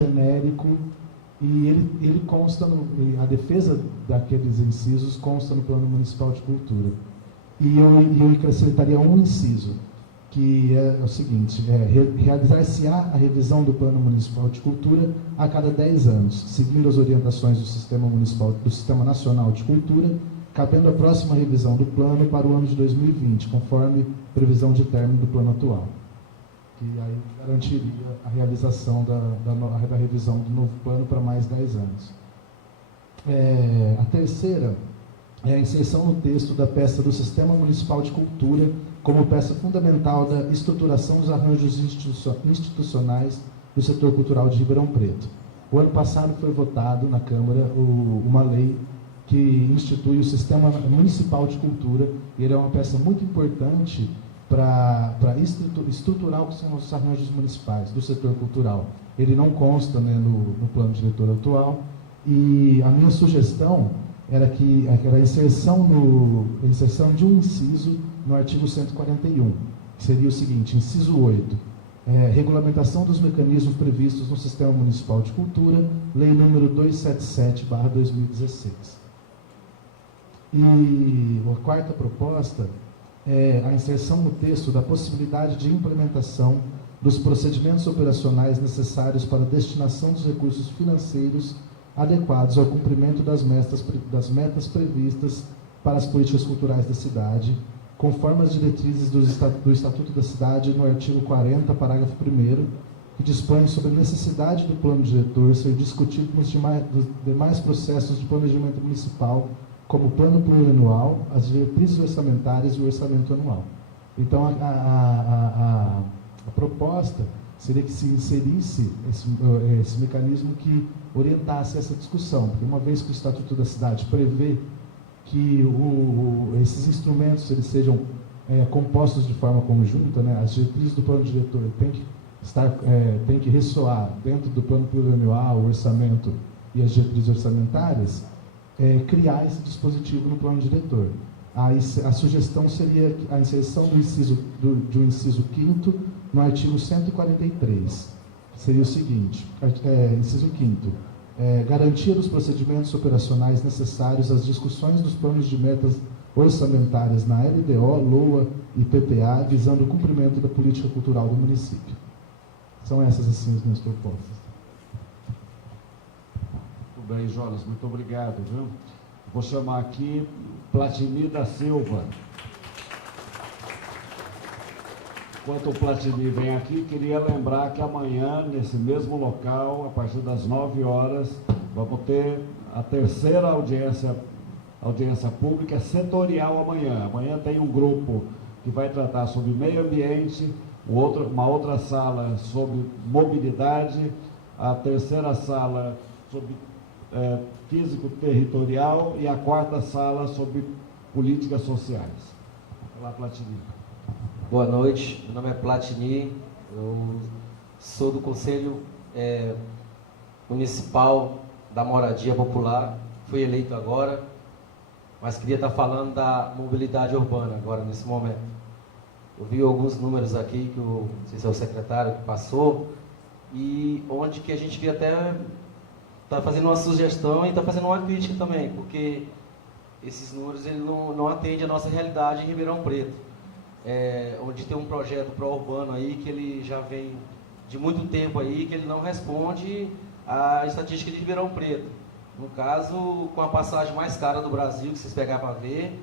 genérico, e ele consta, a defesa daqueles incisos consta no Plano Municipal de Cultura. E eu acrescentaria um inciso, que é o seguinte: realizar-se-á a revisão do Plano Municipal de Cultura a cada 10 anos, seguindo as orientações do Sistema Nacional de Cultura, cabendo a próxima revisão do plano para o ano de 2020, conforme previsão de término do plano atual, que aí garantiria a realização da revisão do novo plano para mais 10 anos. A terceira é a inserção no texto da peça do Sistema Municipal de Cultura como peça fundamental da estruturação dos arranjos institucionais do setor cultural de Ribeirão Preto. O ano passado foi votado na Câmara uma lei que institui o Sistema Municipal de Cultura, e ele é uma peça muito importante para estruturar o que são os arranjos municipais do setor cultural. Ele não consta, né, no plano diretor atual, e a minha sugestão era a inserção de um inciso no artigo 141, que seria o seguinte: inciso 8, regulamentação dos mecanismos previstos no Sistema Municipal de Cultura, lei número 277/2016. E a quarta proposta é a inserção no texto da possibilidade de implementação dos procedimentos operacionais necessários para a destinação dos recursos financeiros adequados ao cumprimento das metas previstas para as políticas culturais da cidade, conforme as diretrizes do Estatuto da Cidade, no artigo 40, parágrafo 1º, que dispõe sobre a necessidade do plano diretor ser discutido nos demais processos de planejamento municipal, como o plano plurianual, as diretrizes orçamentárias e o orçamento anual. Então, a proposta seria que se inserisse esse mecanismo que orientasse essa discussão, porque uma vez que o Estatuto da Cidade prevê que esses instrumentos eles sejam compostos de forma conjunta, né, as diretrizes do plano diretor tem que ressoar dentro do plano plurianual, o orçamento e as diretrizes orçamentárias, criar esse dispositivo no plano diretor. A sugestão seria a inserção do inciso 5º no artigo 143. Seria o seguinte: inciso 5º, garantia dos procedimentos operacionais necessários às discussões dos planos de metas orçamentárias na LDO, LOA e PPA, visando o cumprimento da política cultural do município. São essas, assim, as minhas propostas. Muito bem, Jonas, muito obrigado, viu? Vou chamar aqui Platini da Silva. Enquanto o Platini vem aqui, queria lembrar que amanhã, nesse mesmo local, a partir das 9 horas, vamos ter a terceira audiência pública setorial amanhã. Amanhã tem um grupo que vai tratar sobre meio ambiente, uma outra sala sobre mobilidade, a terceira sala sobre físico-territorial e a quarta sala sobre políticas sociais. Olá, Platini. Boa noite, meu nome é Platini, eu sou do Conselho Municipal da Moradia Popular, fui eleito agora, mas queria estar falando da mobilidade urbana agora, nesse momento. Eu vi alguns números aqui, que não sei se é o secretário que passou, e onde que a gente queria até estar fazendo uma sugestão e estar fazendo uma crítica também, porque esses números ele não atendem a nossa realidade em Ribeirão Preto. Onde tem um projeto pró-urbano aí que ele já vem de muito tempo aí, que ele não responde à estatística de Ribeirão Preto. No caso, com a passagem mais cara do Brasil, que vocês pegaram para ver,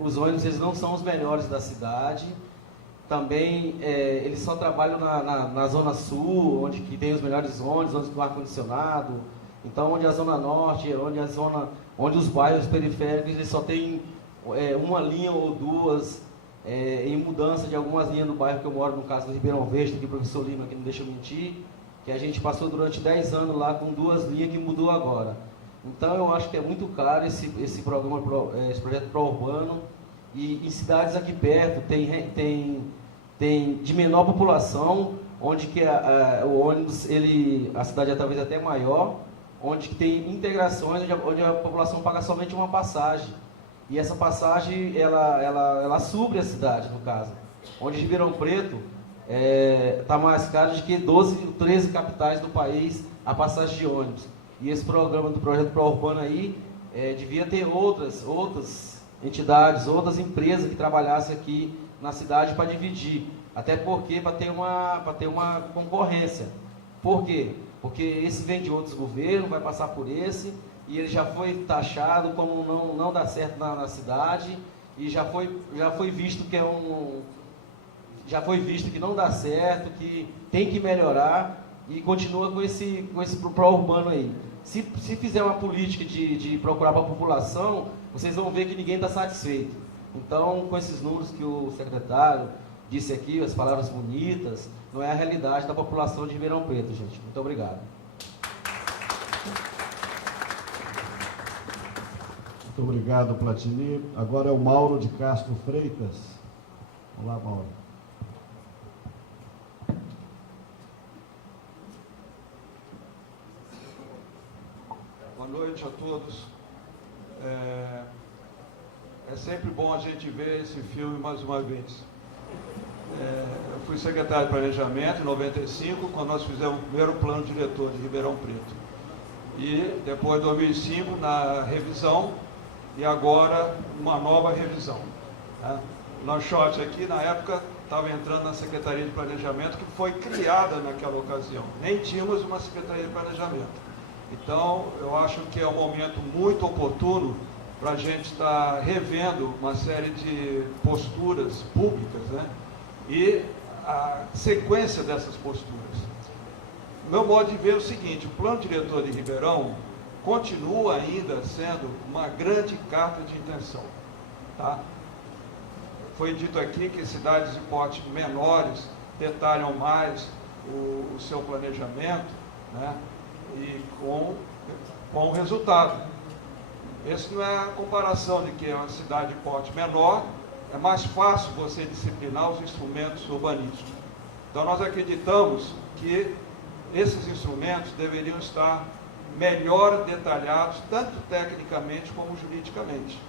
os ônibus eles não são os melhores da cidade. Também eles só trabalham na Zona Sul, onde que tem os melhores ônibus, onde tem ar-condicionado. Então, onde a Zona Norte, onde os bairros periféricos eles só tem uma linha ou duas, em mudança de algumas linhas do bairro que eu moro, no caso do Ribeirão Verde, aqui o professor Lima, que não deixa eu mentir, que a gente passou durante 10 anos lá com 2 linhas que mudou agora. Então eu acho que é muito caro esse projeto pró-urbano, e em cidades aqui perto tem de menor população, onde que o ônibus, a cidade é talvez até maior, onde que tem integrações, onde a população paga somente uma passagem. E essa passagem, ela supre a cidade, no caso. Onde Ribeirão Preto, está mais caro de que 12, 13 capitais do país a passagem de ônibus. E esse programa do Projeto Pró-Urbano aí devia ter outras entidades, outras empresas que trabalhassem aqui na cidade para dividir. Até porque para ter uma concorrência. Por quê? Porque esse vem de outros governos, vai passar por esse, e ele já foi taxado como não dá certo na cidade, e já foi visto que não dá certo, que tem que melhorar, e continua com esse pró-urbano aí. Se fizer uma política de procurar para a população, vocês vão ver que ninguém está satisfeito. Então, com esses números que o secretário disse aqui, as palavras bonitas, não é a realidade da população de Ribeirão Preto, gente. Muito obrigado. Muito obrigado, Platini. Agora é o Mauro de Castro Freitas. Olá, Mauro. Boa noite a todos. É sempre bom a gente ver esse filme mais uma vez. Eu fui secretário de Planejamento em 95, quando nós fizemos o primeiro plano diretor de Ribeirão Preto. E depois de 2005, na revisão, e agora uma nova revisão. O Lanchote aqui, na época, estava entrando na Secretaria de Planejamento, que foi criada naquela ocasião. Nem tínhamos uma Secretaria de Planejamento. Então, eu acho que é um momento muito oportuno para a gente estar revendo uma série de posturas públicas, né? E a sequência dessas posturas. Meu modo de ver é o seguinte: o Plano Diretor de Ribeirão continua ainda sendo uma grande carta de intenção. Tá? Foi dito aqui que cidades de porte menores detalham mais o seu planejamento, né? E com o resultado. Essa não é a comparação de que é uma cidade de porte menor, é mais fácil você disciplinar os instrumentos urbanísticos. Então nós acreditamos que esses instrumentos deveriam estar melhor detalhados, tanto tecnicamente como juridicamente.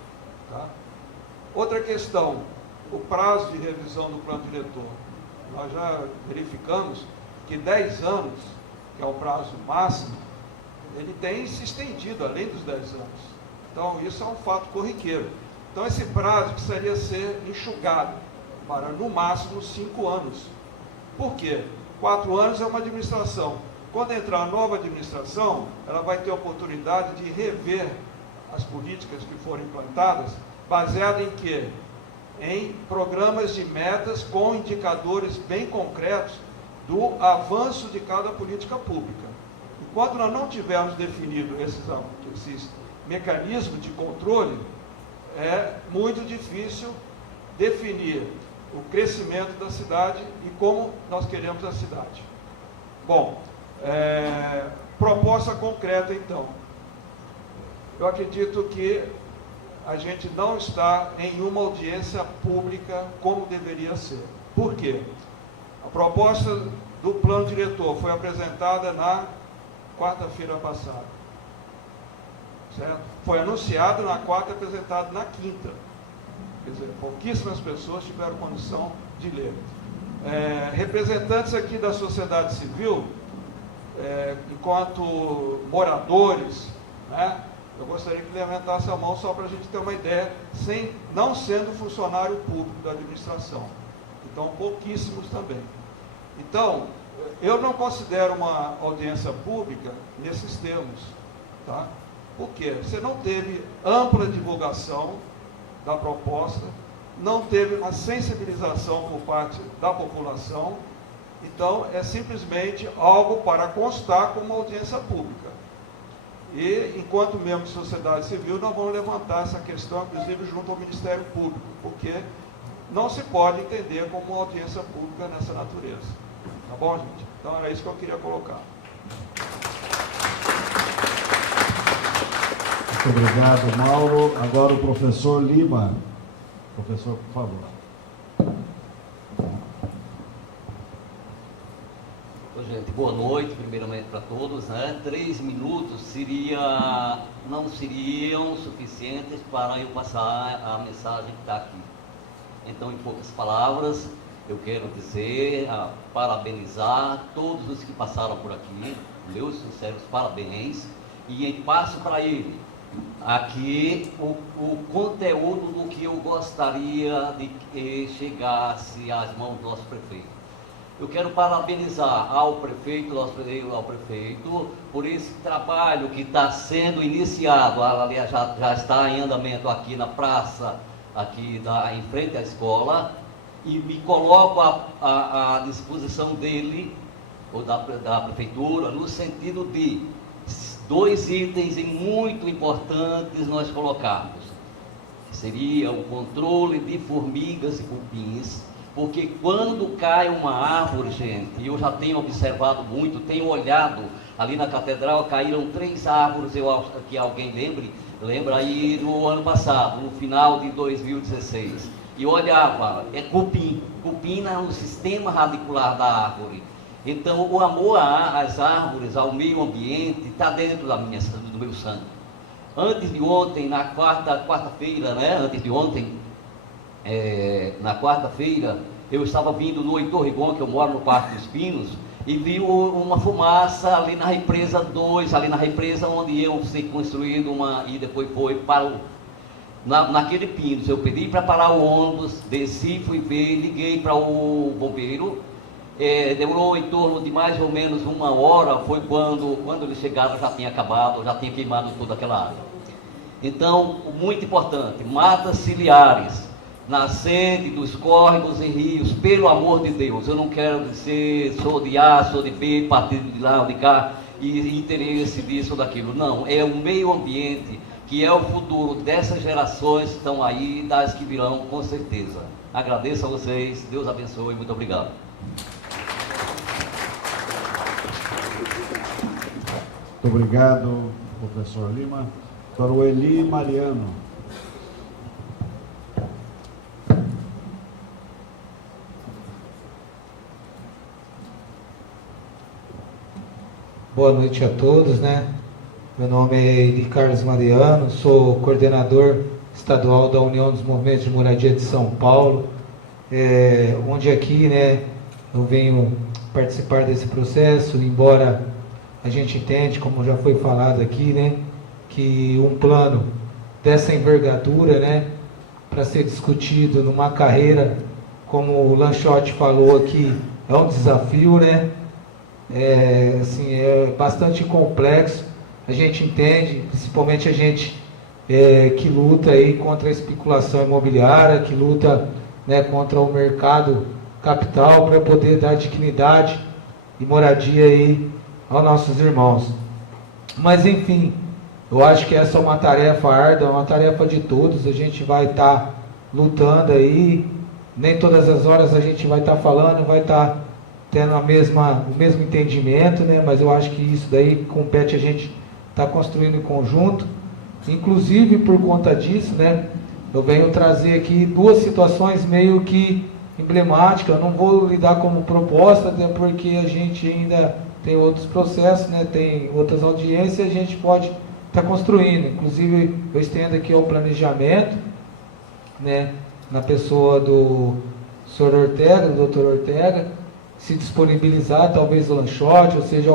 Tá? Outra questão, o prazo de revisão do plano diretor. Nós já verificamos que 10 anos, que é o prazo máximo, ele tem se estendido além dos 10 anos. Então, isso é um fato corriqueiro. Então, esse prazo precisaria ser enxugado para, no máximo, 5 anos. Por quê? 4 anos é uma administração. Quando entrar a nova administração, ela vai ter a oportunidade de rever as políticas que foram implantadas, baseada em quê? Em programas de metas com indicadores bem concretos do avanço de cada política pública. Enquanto nós não tivermos definido esses mecanismos de controle, é muito difícil definir o crescimento da cidade e como nós queremos a cidade. Bom, proposta concreta então. Eu acredito que a gente não está em uma audiência pública como deveria ser. Por quê? A proposta do plano diretor foi apresentada na quarta-feira passada. Certo? Foi anunciado na quarta e apresentado na quinta. Quer dizer, pouquíssimas pessoas tiveram condição de ler. Representantes aqui da sociedade civil, enquanto moradores, né, eu gostaria que levantasse a mão só para a gente ter uma ideia, não sendo funcionário público da administração. Então, pouquíssimos também. Então, eu não considero uma audiência pública nesses termos. Tá? Por quê? Você não teve ampla divulgação da proposta, não teve uma sensibilização por parte da população, então é simplesmente algo para constar como uma audiência pública. E, enquanto membro de sociedade civil, nós vamos levantar essa questão, inclusive, junto ao Ministério Público, porque não se pode entender como uma audiência pública nessa natureza. Tá bom, gente? Então, era isso que eu queria colocar. Muito obrigado, Mauro. Agora o professor Lima. Professor, por favor. Gente, boa noite, primeiramente para todos, né? 3 minutos não seriam suficientes para eu passar a mensagem que está aqui. Então, em poucas palavras, Eu quero dizer, parabenizar todos os que passaram por aqui, meus sinceros parabéns, e passo para ele aqui o conteúdo do que eu gostaria de que chegasse às mãos do nosso prefeito. Eu quero parabenizar ao prefeito por esse trabalho que está sendo iniciado, aliás, já está em andamento aqui na praça, em frente à escola, e me coloco à disposição dele, ou da prefeitura, no sentido de 2 itens muito importantes nós colocarmos, que seria o controle de formigas e cupins, porque quando cai uma árvore, gente, eu já tenho observado muito, tenho olhado ali na catedral, caíram 3 árvores, eu acho que alguém lembra aí no ano passado, no final de 2016, e olhava, é cupim no sistema radicular da árvore. Então o amor às árvores, ao meio ambiente, está dentro do meu sangue. Antes de ontem, na quarta-feira, na quarta-feira, eu estava vindo no Heitor Rigon, que eu moro no Parque dos Pinos, e vi uma fumaça ali na represa 2, ali na represa onde eu ser construído e depois parou. Naquele Pinos, eu pedi para parar o ônibus, desci, fui ver, liguei para o bombeiro, demorou em torno de mais ou menos 1 hora, foi quando eles chegaram, já tinha acabado, já tinha queimado toda aquela área. Então, muito importante, matas ciliares, nascente dos córregos e rios, pelo amor de Deus, eu não quero dizer sou de A, sou de B, partido de lá ou de cá, e interesse disso ou daquilo, não, é o meio ambiente, que é o futuro dessas gerações que estão aí, das que virão com certeza. Agradeço a vocês, Deus abençoe, muito obrigado. Muito obrigado, professor Lima. Para o Eli Mariano. Boa noite a todos, né? Meu nome é Eli Carlos Mariano, sou coordenador estadual da União dos Movimentos de Moradia de São Paulo, onde aqui, né, eu venho participar desse processo, embora a gente entende, como já foi falado aqui, né, que um plano dessa envergadura, né, para ser discutido numa carreira, como o Lanchotti falou aqui, é um desafio, né? É bastante complexo. A gente entende, principalmente a gente que luta aí contra a especulação imobiliária, que luta, né, contra o mercado capital para poder dar dignidade e moradia aí aos nossos irmãos. Mas enfim, eu acho que essa é uma tarefa árdua, uma tarefa de todos. A gente vai estar lutando aí, nem todas as horas a gente vai estar falando, vai estar tendo o mesmo entendimento, né? Mas eu acho que isso daí compete a gente estar construindo em conjunto. Inclusive, por conta disso, né, eu venho trazer aqui 2 situações meio que emblemáticas. Eu não vou lidar como proposta, até porque a gente ainda tem outros processos, né, tem outras audiências, a gente pode estar construindo. Inclusive, eu estendo aqui ao planejamento, né, na pessoa do senhor Ortega, do doutor Ortega, se disponibilizar, talvez o Lanchotti, ou seja,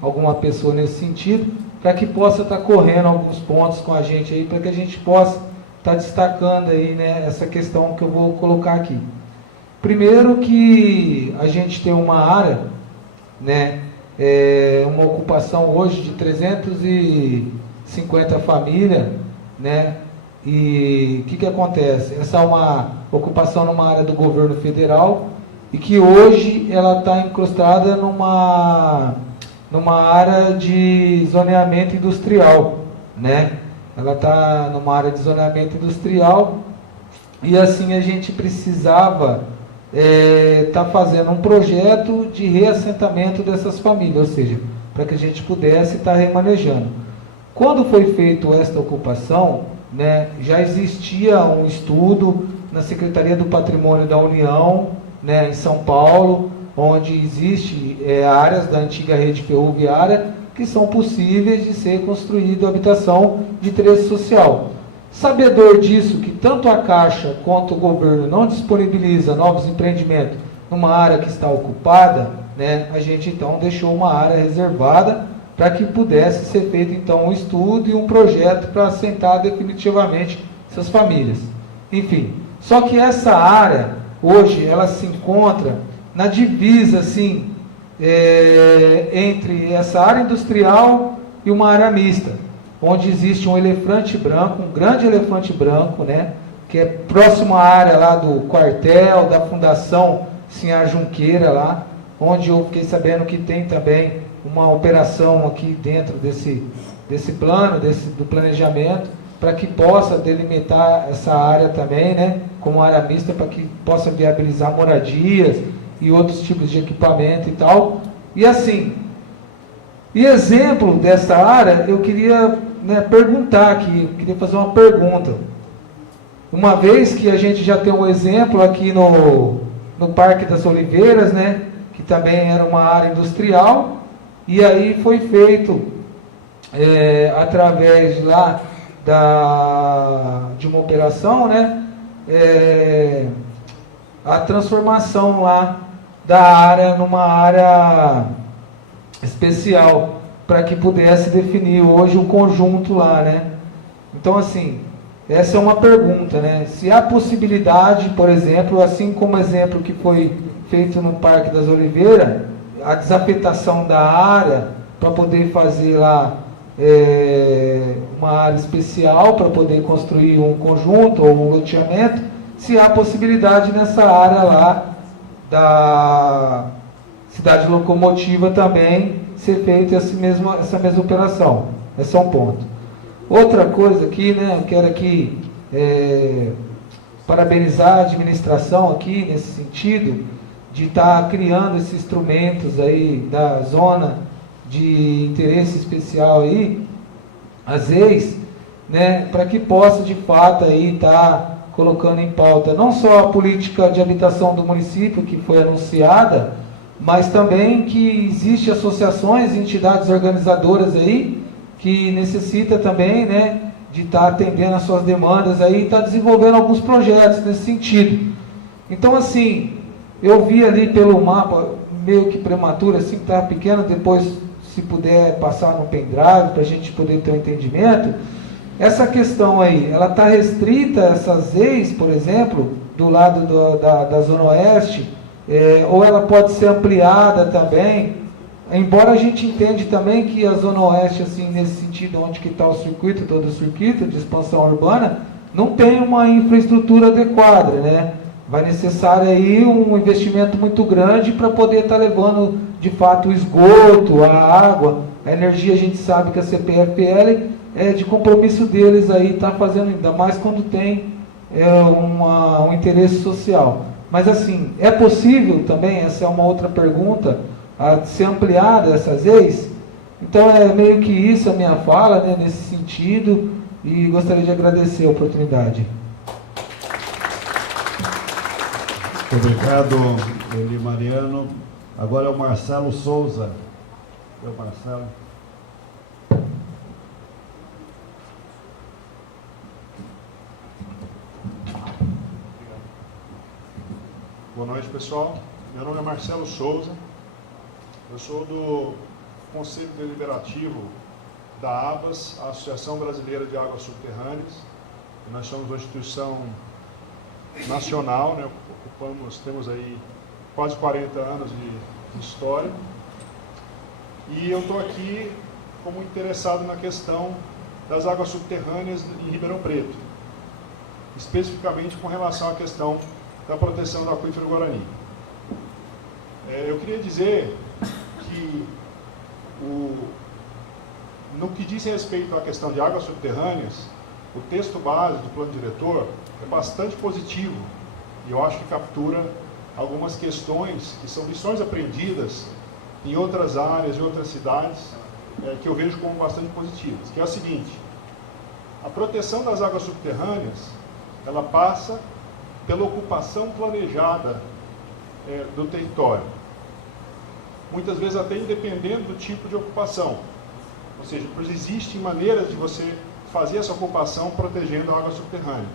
alguma pessoa nesse sentido, para que possa estar correndo alguns pontos com a gente aí, para que a gente possa estar destacando aí, né, essa questão que eu vou colocar aqui. Primeiro que a gente tem uma área, né, uma ocupação hoje de 350 famílias, né, e o que acontece? Essa é uma ocupação numa área do governo federal, e que hoje ela está encrustada numa área de zoneamento industrial, né? Ela está numa área de zoneamento industrial, e assim a gente precisava estar fazendo um projeto de reassentamento dessas famílias, ou seja, para que a gente pudesse estar remanejando. Quando foi feita esta ocupação, né, já existia um estudo na Secretaria do Patrimônio da União, né, em São Paulo, onde existe áreas da antiga rede ferroviária que são possíveis de ser construída habitação de interesse social. Sabedor disso, que tanto a Caixa quanto o governo não disponibiliza novos empreendimentos numa área que está ocupada, né, a gente então deixou uma área reservada para que pudesse ser feito então um estudo e um projeto para assentar definitivamente essas famílias. Enfim, só que essa área, hoje, ela se encontra na divisa, assim, entre essa área industrial e uma área mista, onde existe um elefante branco, um grande elefante branco, né, que é próximo à área lá do quartel, da Fundação Sinhá Junqueira lá, onde eu fiquei sabendo que tem também uma operação aqui dentro desse plano, do planejamento, para que possa delimitar essa área também, né, como área mista, para que possa viabilizar moradias e outros tipos de equipamento e tal. E assim, e exemplo dessa área, eu queria, né, perguntar aqui, eu queria fazer uma pergunta. Uma vez que a gente já tem um exemplo aqui no Parque das Oliveiras, né, que também era uma área industrial, e aí foi feito, através lá de uma operação, né, a transformação lá da área numa área especial, para que pudesse definir hoje o conjunto lá, né. Então, assim, essa é uma pergunta, né, se há possibilidade, por exemplo, assim como o exemplo que foi feito no Parque das Oliveiras, a desafetação da área, para poder fazer lá uma área especial, para poder construir um conjunto ou um loteamento, se há possibilidade nessa área lá da Cidade Locomotiva também ser feita essa mesma operação. Esse é um ponto. Outra coisa aqui, né, eu quero aqui parabenizar a administração aqui, nesse sentido, de estar criando esses instrumentos aí da zona de interesse especial aí, às vezes, né, para que possa de fato aí estar colocando em pauta não só a política de habitação do município que foi anunciada, mas também que existe associações e entidades organizadoras aí que necessita também, né, de estar atendendo as suas demandas aí e estar desenvolvendo alguns projetos nesse sentido. Então, assim, eu vi ali pelo mapa, meio que prematuro, assim, que estava pequeno, depois, se puder passar no pendrive, para a gente poder ter um entendimento, essa questão aí, ela está restrita a essas ex, por exemplo, do lado da Zona Oeste, ou ela pode ser ampliada também, embora a gente entende também que a Zona Oeste, assim, nesse sentido, onde que está o circuito, todo o circuito de expansão urbana, não tem uma infraestrutura adequada, né? Vai necessário aí um investimento muito grande para poder estar levando, de fato, o esgoto, a água, a energia. A gente sabe que a CPFL é de compromisso deles aí, está fazendo, ainda mais quando tem um interesse social. Mas assim, é possível também, essa é uma outra pergunta, a ser ampliada essas ex? Então é meio que isso a minha fala, né, nesse sentido, e gostaria de agradecer a oportunidade. Obrigado, Eli Mariano. Agora é o Marcelo Souza. Marcelo. Boa noite, pessoal. Meu nome é Marcelo Souza. Eu sou do Conselho Deliberativo da ABAS, a Associação Brasileira de Águas Subterrâneas. Nós somos uma instituição nacional, né? Temos aí quase 40 anos de história. E eu estou aqui como interessado na questão das águas subterrâneas em Ribeirão Preto, especificamente com relação à questão da proteção do aquífero Guarani. Eu queria dizer que, no que diz respeito à questão de águas subterrâneas, o texto base do plano diretor é bastante positivo e eu acho que captura algumas questões que são lições aprendidas em outras áreas, em outras cidades, que eu vejo como bastante positivas, que é a seguinte: a proteção das águas subterrâneas, ela passa pela ocupação planejada do território, muitas vezes até independendo do tipo de ocupação, ou seja, existem maneiras de você fazer essa ocupação protegendo a água subterrânea.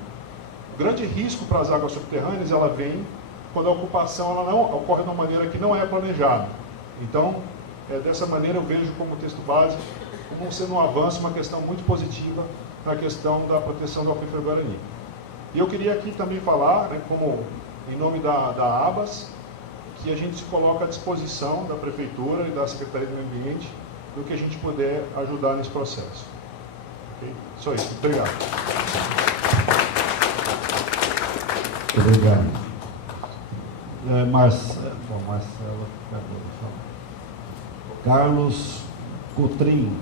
O grande risco para as águas subterrâneas, ela vem quando a ocupação ela não ocorre de uma maneira que não é planejada. Então, dessa maneira eu vejo como texto base como sendo um avanço, uma questão muito positiva na questão da proteção do aquífero Guarani. E eu queria aqui também falar, né, como em nome da ABAS, que a gente se coloca à disposição da Prefeitura e da Secretaria do Meio Ambiente do que a gente puder ajudar nesse processo. Okay? Só isso. Muito obrigado. Obrigado. Marcelo, Carlos Coutrinho.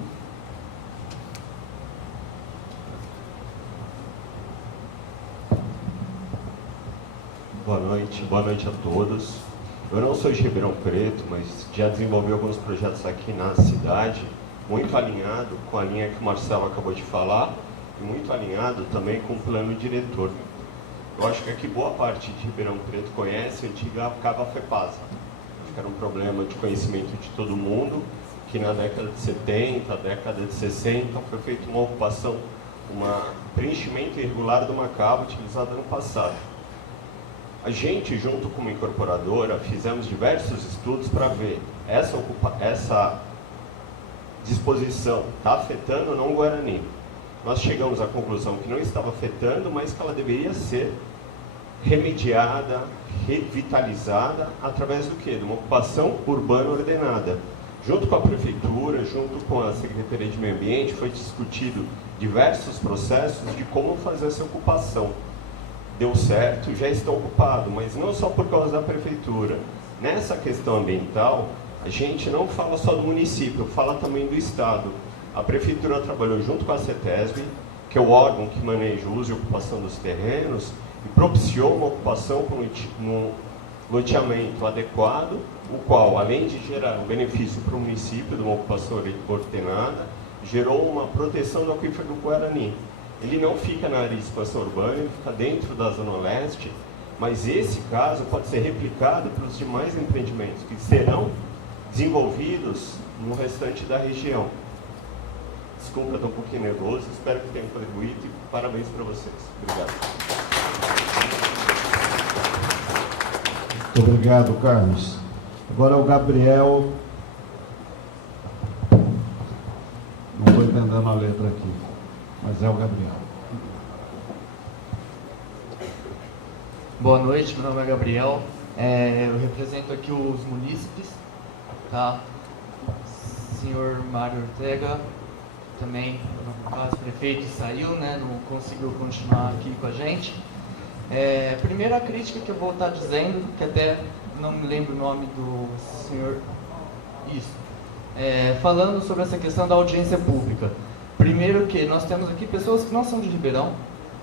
Boa noite a todos. Eu não sou de Ribeirão Preto, mas já desenvolvi alguns projetos aqui na cidade, muito alinhado com a linha que o Marcelo acabou de falar e muito alinhado também com o plano diretor. Eu acho que aqui boa parte de Ribeirão Preto conhece a antiga Cava Fepasa. Acho que era um problema de conhecimento de todo mundo, que na década de 70, década de 60, foi feita uma ocupação, preenchimento irregular de uma cava utilizada no passado. A gente, junto com uma incorporadora, fizemos diversos estudos para ver essa disposição está afetando ou não o Guarani. Nós chegamos à conclusão que não estava afetando, mas que ela deveria ser remediada, revitalizada, através do quê? De uma ocupação urbana ordenada. Junto com a Prefeitura, junto com a Secretaria de Meio Ambiente, foi discutido diversos processos de como fazer essa ocupação. Deu certo, já estão ocupados, mas não só por causa da Prefeitura. Nessa questão ambiental, a gente não fala só do município, fala também do Estado. A Prefeitura trabalhou junto com a CETESB, que é o órgão que maneja o uso e ocupação dos terrenos, e propiciou uma ocupação com um loteamento adequado, o qual, além de gerar um benefício para o município de uma ocupação ordenada, gerou uma proteção do aquífero do Guarani. Ele não fica na área de expansão urbana, ele fica dentro da Zona Leste, mas esse caso pode ser replicado para os demais empreendimentos que serão desenvolvidos no restante da região. Desculpa, estou um pouquinho nervoso, espero que tenha contribuído e parabéns para vocês. Obrigado. Muito obrigado, Carlos. Agora o Gabriel. Não estou entendendo a letra aqui, mas é o Gabriel. Boa noite, meu nome é Gabriel. Eu represento aqui os munícipes, tá? Senhor Mário Ortega, também, no caso, prefeito saiu, né? Não conseguiu continuar aqui com a gente. Primeira crítica que eu vou estar dizendo, que até não me lembro o nome do senhor, falando sobre essa questão da audiência pública. Primeiro que nós temos aqui pessoas que não são de Ribeirão,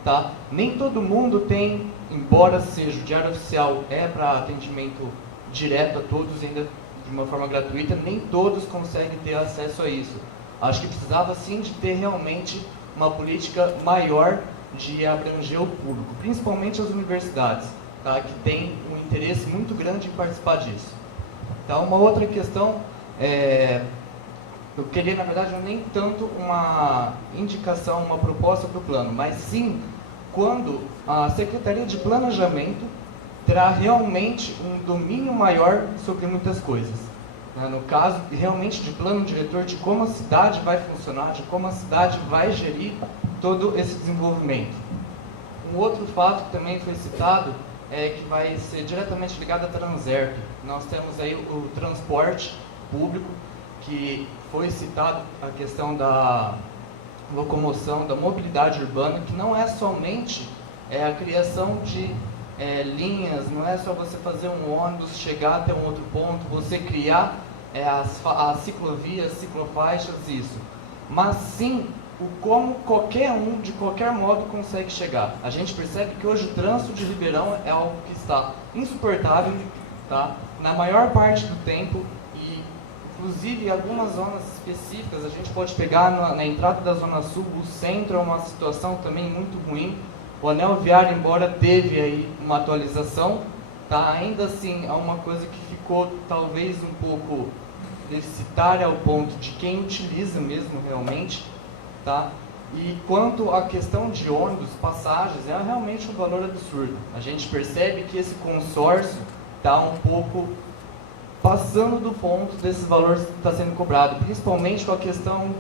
tá? Nem todo mundo tem, embora seja o diário oficial para atendimento direto a todos, ainda de uma forma gratuita, nem todos conseguem ter acesso a isso. Acho que precisava sim de ter realmente uma política maior de abranger o público, principalmente as universidades, tá? Que tem um interesse muito grande em participar disso. Então, uma outra questão, eu queria, na verdade, nem tanto uma indicação, uma proposta para o plano, mas sim quando a Secretaria de Planejamento terá realmente um domínio maior sobre muitas coisas. No caso, realmente de plano diretor, de como a cidade vai funcionar, de como a cidade vai gerir todo esse desenvolvimento. Um outro fato que também foi citado é que vai ser diretamente ligado à Transerp. Nós temos aí o transporte público, que foi citado a questão da locomoção, da mobilidade urbana, que não é somente a criação de linhas, não é só você fazer um ônibus, chegar até um outro ponto, você criar as ciclovias, ciclofaixas, isso. Mas sim, o como qualquer um, de qualquer modo, consegue chegar. A gente percebe que hoje o trânsito de Ribeirão é algo que está insuportável, tá? Na maior parte do tempo, e inclusive em algumas zonas específicas, a gente pode pegar na entrada da Zona Sul, o centro é uma situação também muito ruim. O anel viário, embora teve aí uma atualização, tá? Ainda assim é uma coisa que ficou talvez um pouco deficitária ao ponto de quem utiliza mesmo realmente, tá? E quanto à questão de ônibus, passagens, é realmente um valor absurdo. A gente percebe que esse consórcio está um pouco passando do ponto desses valores que está sendo cobrado, principalmente com a questão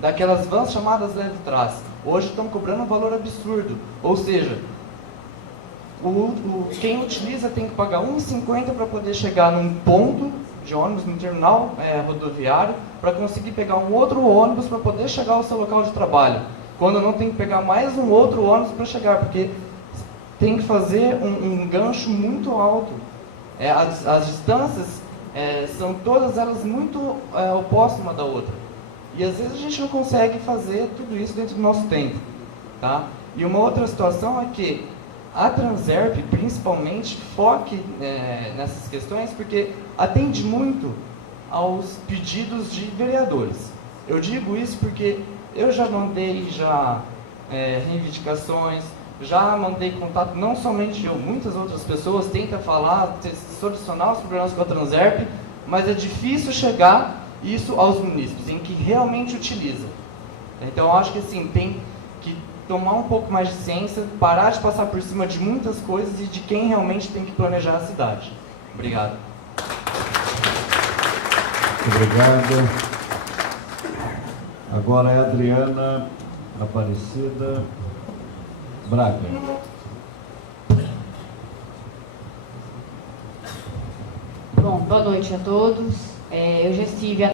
daquelas vans chamadas leve-trás. Hoje estão cobrando um valor absurdo, ou seja, quem utiliza tem que pagar R$ 1,50 para poder chegar num ponto de ônibus, no terminal rodoviário, para conseguir pegar um outro ônibus para poder chegar ao seu local de trabalho, quando não tem que pegar mais um outro ônibus para chegar, porque tem que fazer um gancho muito alto. As distâncias são todas elas muito opostas uma da outra. E às vezes a gente não consegue fazer tudo isso dentro do nosso tempo. Tá? E uma outra situação é que a Transerp, principalmente, foque nessas questões, porque atende muito aos pedidos de vereadores. Eu digo isso porque eu já mandei reivindicações, já mandei contato, não somente eu, muitas outras pessoas tentam falar, solucionar os problemas com a Transerp, mas é difícil chegar isso aos munícipes, em que realmente utiliza. Então, eu acho que assim, tem que tomar um pouco mais de ciência, parar de passar por cima de muitas coisas e de quem realmente tem que planejar a cidade. Obrigado. Obrigado. Agora é a Adriana Aparecida Braga. Bom, boa noite a todos. Eu já estive